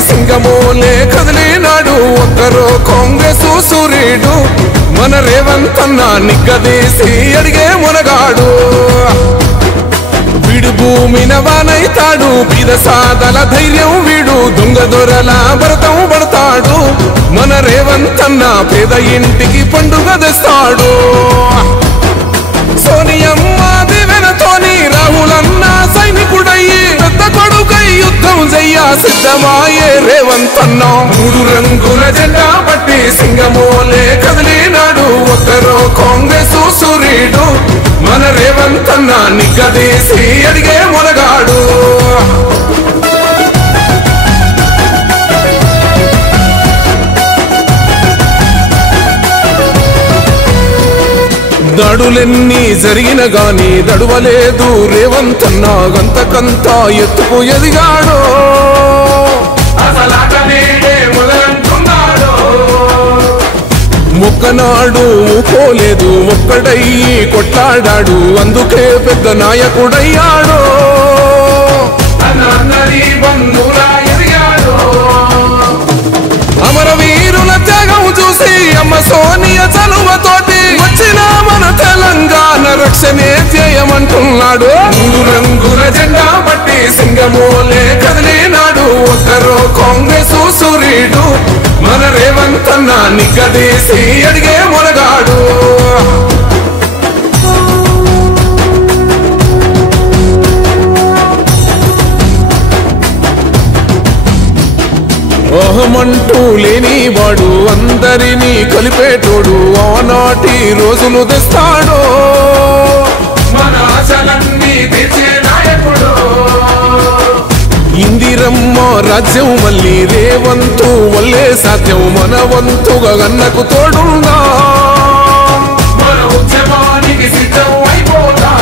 సింగమోలే కదిలినాడు ఒక్కరో కాంగ్రెస్ సూర్యుడు మన రేవంత్ అన్న నిగ్గదీసి అడిగే మునగాడు వీడు భూమిన వానైతాడు బీద సాదల ధైర్యం వీడు దొంగ దొరల భరతం పడతాడు మన రేవంత్ అన్న పేద ఇంటికి పండుగ తెస్తాడు సోనియమ్మ దివెనతోని రాహులన్న సైనికుడయ్యి పెద్ద కొడుకై యుద్ధం చెయ్య సిద్ధమాయే రేవంత్ అన్న మూడు రంగుల జెండా పట్టి సింగమోలే కదిలినాడు ఒక్కరో కాంగ్రెస్ సూర్యుడు మన రేవంత్ అన్న నిగ్గదీసి అడిగే మునగాడు దాడులెన్ని జరిగిన గాని దడువలేదు రేవంత్ అన్న గంతకంతా ఎత్తుకు ఎదిగాడు మొక్కనాడు పోలేదు ఒక్కడయ్యి కొట్లాడాడు అందుకే పెద్ద నాయకుడయ్యాడు అమరవీరుల త్యాగం చూసి అమ్మ సోనియ చలువతోటి వచ్చిన మన తెలంగాణ రక్షణే చేయమంటున్నాడు మూడు రంగుల జెండా పట్టి సింగమోలే కదిలినాడు ఒక్కరో కాంగ్రెస్ సూర్యుడు మన రేవంత్ అన్న నిగ్గదీసి అడిగే మునగాడు ఓహమంటూ లేనివాడు అందరినీ కలిపేటోడు ఆనాటి రోజులు తెస్తాడు మన ఆశలన్నీ తీర్చే నాయకుడు ఇందిరమ్మ రాజ్యం మళ్ళీ రేవంతు వల్లే సాధ్యం మన వంతుగా గన్నకు తోడుందా మన ఉద్యమానికి సిద్ధం అయిపోతా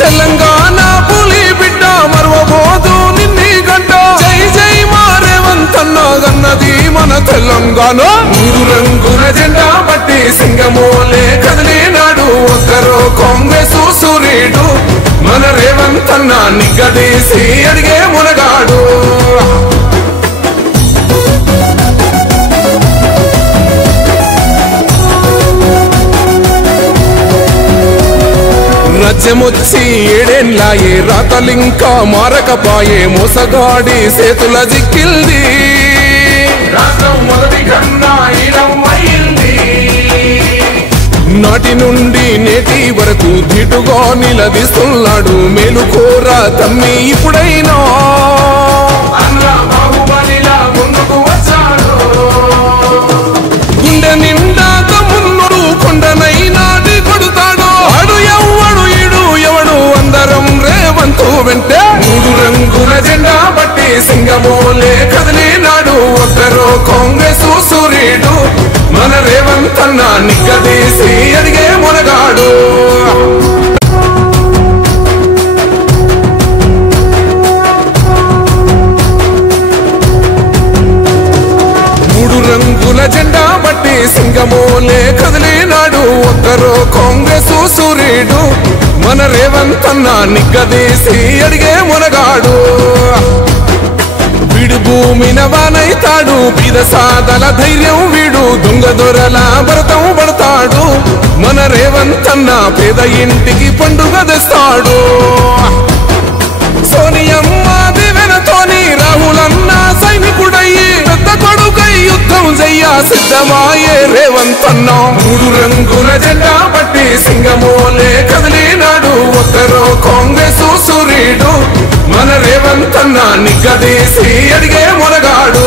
తెలంగాణ పులి బిడ్డ మరవబోదు నిన్ని గంట జై జై మా రేవంత్ అన్న గన్నది మన తెలంగాణ మూడు రంగుల జెండా పట్టి సింగమోలే కదిలినాడు ఒక్కరో కాంగ్రెస్ సూర్యుడు మన రేవంత్ అన్న నిగ్గదీసి అడిగే మునగాడు రాజ్యమొచ్చి ఏడేళ్ళాయే రాతలింకా మారకపాయే మోసగాడి సేతుల జిక్కిల్ది రాష్ట్రం మొదటి కన్నా ఇలమైంది నాటి నుండి నేటి వరకు ధీటుగా నిలదీస్తున్నాడు మేలుకోర తమ్మి ఇప్పుడైనా ముందుకు వచ్చాడు గుండె నిండా తమ్ముడు కొండనైనా కొడుతాడు అడు ఎవడు ఇడు ఎవడు అందరం రేవంతు వెంటే మూడు రంగుల జెండా పట్టి సింగమోలే కదిలినాడు ఒక్కరో కాంగ్రెస్ సూర్యుడు మన రేవంత్ అన్న నిగ్గదీసి అడిగే మునగాడు మూడు రంగుల జెండా పట్టి సింగమోలే కదిలినాడు ఒక్కరో కాంగ్రెస్ సూర్యుడు మన రేవంత్ అన్న నిగ్గదీసి అడిగే మునగాడు వీడు భూమిన వానైతాడు బీద సాదల ధైర్యం వీడు దొంగ దొరల భరతం పడతాడు మన రేవంత్ అన్న పేద ఇంటికి పండుగ తెస్తాడు సోనియమ్మ దివెనతోని రాహులన్న సైనికుడయ్యి పెద్ద కొడుకై యుద్ధం చెయ్య సిద్ధమాయే రేవంత్ అన్న మూడు రంగుల జెండా పట్టి సింగమోలే కదిలినాడు ఒక్కరో కాంగ్రెస్ సూర్యుడు మన రేవంత్ అన్న నిగ్గదీసి అడిగే మునగాడు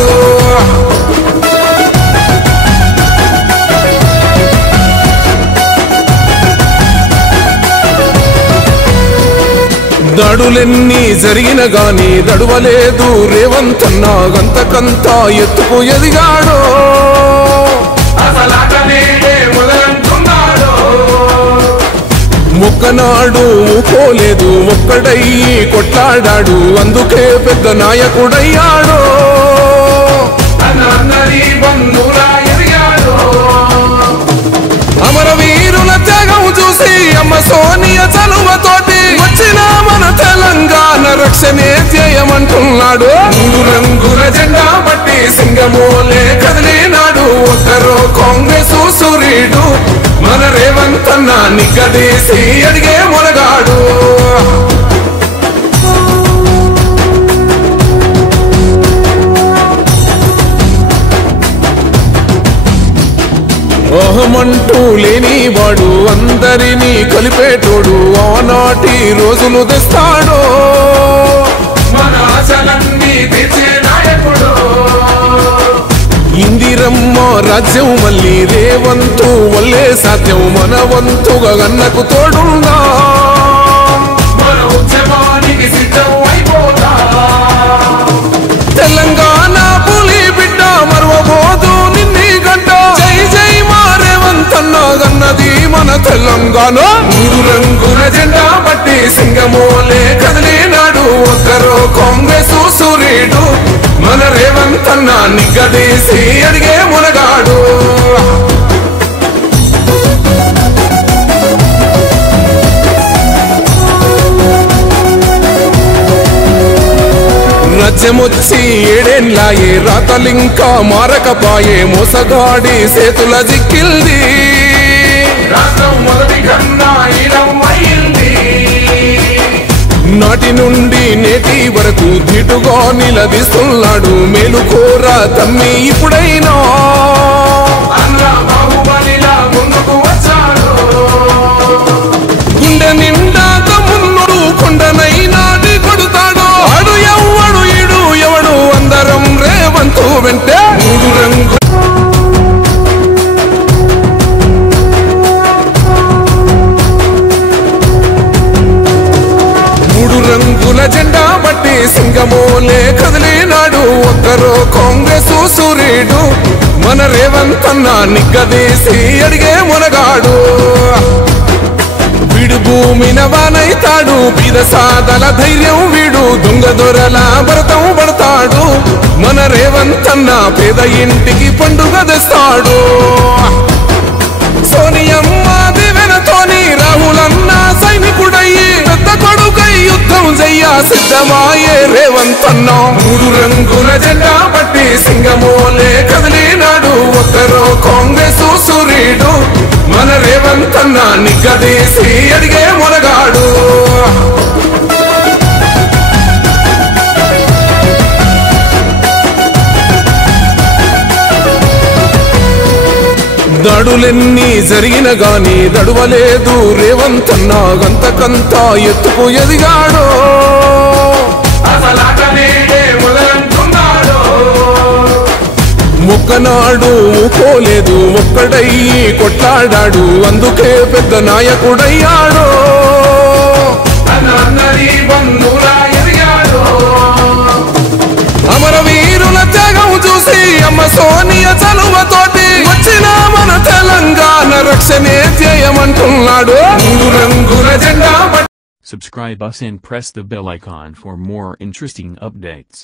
దాడులెన్ని జరిగిన గాని దడువలేదు రేవంత్ అన్న గంతకంతా ఎత్తుకు ఎదిగాడు మొక్కనాడు పోలేదు ఒక్కడయ్యి కొట్లాడాడు అందుకే పెద్ద నాయకుడయ్యాడు అమరవీరుల త్యాగం చూసి అమ్మ సోనియ చలువతోటి వచ్చిన మన తెలంగాణ రక్షణే చేయమంటున్నాడు నిగ్గదీసి అడిగే మొనగాడు. అహమంటూ లేనివాడు అందరినీ కలిపేటోడు ఆనాటి రోజులు తెస్తాడు. మన ఆశలన్నీ తీర్చే నాయకుడు. ఇందిరమ్మ రాజ్యం మళ్ళీ రేవంతు వల్లే సాధ్యం. మన వంతుగా గన్నకు తోడుందా మన ఉద్యమానికి సిద్ధం అయిపోతా. తెలంగాణ పులి బిడ్డ మరవబోదు నిన్ని గంట. జై జై మా రేవంత్ అన్న గన్నది మన తెలంగాణ. 3 రంగుల జెండా బట్టి సింగమోలే కదిలినాడు. ఒక్కరో కాంగ్రెస్ సూర్యుడు మన రేవంత్ అన్న నిగ్గదీసి అడిగే మునగాడు. రాజ్యమొచ్చి 7 ఏళ్లాయే రాతలింకా మారకపాయే. మోసగాడి చేతుల జిక్కిల్ది రాష్ట్రం మొదటి కన్నా ఇలమైంది. నాటి నుండి నేటి వరకు ధీటుగా నిలదీస్తున్నాడు. మేలుకోరా తమ్మి ఇప్పుడైనా అన్న బాహుబలిలా ముందుకు వచ్చాడు. గుండె నిండా తమ్ముడు కొండనైనా కొడుతాడు. ఆడు ఎవ్వడు ఈడు ఎవడు అందరం రేవంతు వెంటే. 3 రంగు రంగుల జెండా బట్టి సింగమోలే కదిలినాడు. ఒక్కరో కాంగ్రెస్ సూర్యుడు మన రేవంత్ అన్న నిగ్గదీసి అడిగే మునగాడు. వీడు భూమిన వానైతాడు. బీద సాదల ధైర్యం వీడు. దొంగ దొరల భరతం పడతాడు. మన రేవంత్ అన్న పేద ఇంటికి పండుగ తెస్తాడు. సోనియమ్మ దివెనతోని రాహులన్న సైనికుడయ్యి పెద్ద కొడుకై యుద్ధం చెయ్య సిద్ధమాయే రేవంత్ అన్న. 3 రంగుల జెండా బట్టి సింగమోలే కదిలినాడు. ఒక్కరో కాంగ్రెస్ సూర్యుడు మన రేవంత్ అన్న నిగ్గదీసి అడిగే మొనగాడు. దాడులెన్ని జరిగిన గాని దడువలేదు రేవంత్ అన్న. గంతకంతా ఎత్తుకు ఎదిగాడు. మొక్కనాడు ఊకోలేదు. ఒక్కడయ్యి కొట్లాడాడు. అందుకే పెద్ద నాయకుడయ్యాడు. అమరవీరుల త్యాగం చూసి అమ్మ సోనియ చలువతోటి వచ్చిన మన తెలంగాణ రక్షణే ధ్యేయమంటున్నాడు. 3 రంగుల జెండా. Subscribe us and press the bell icon for more interesting updates.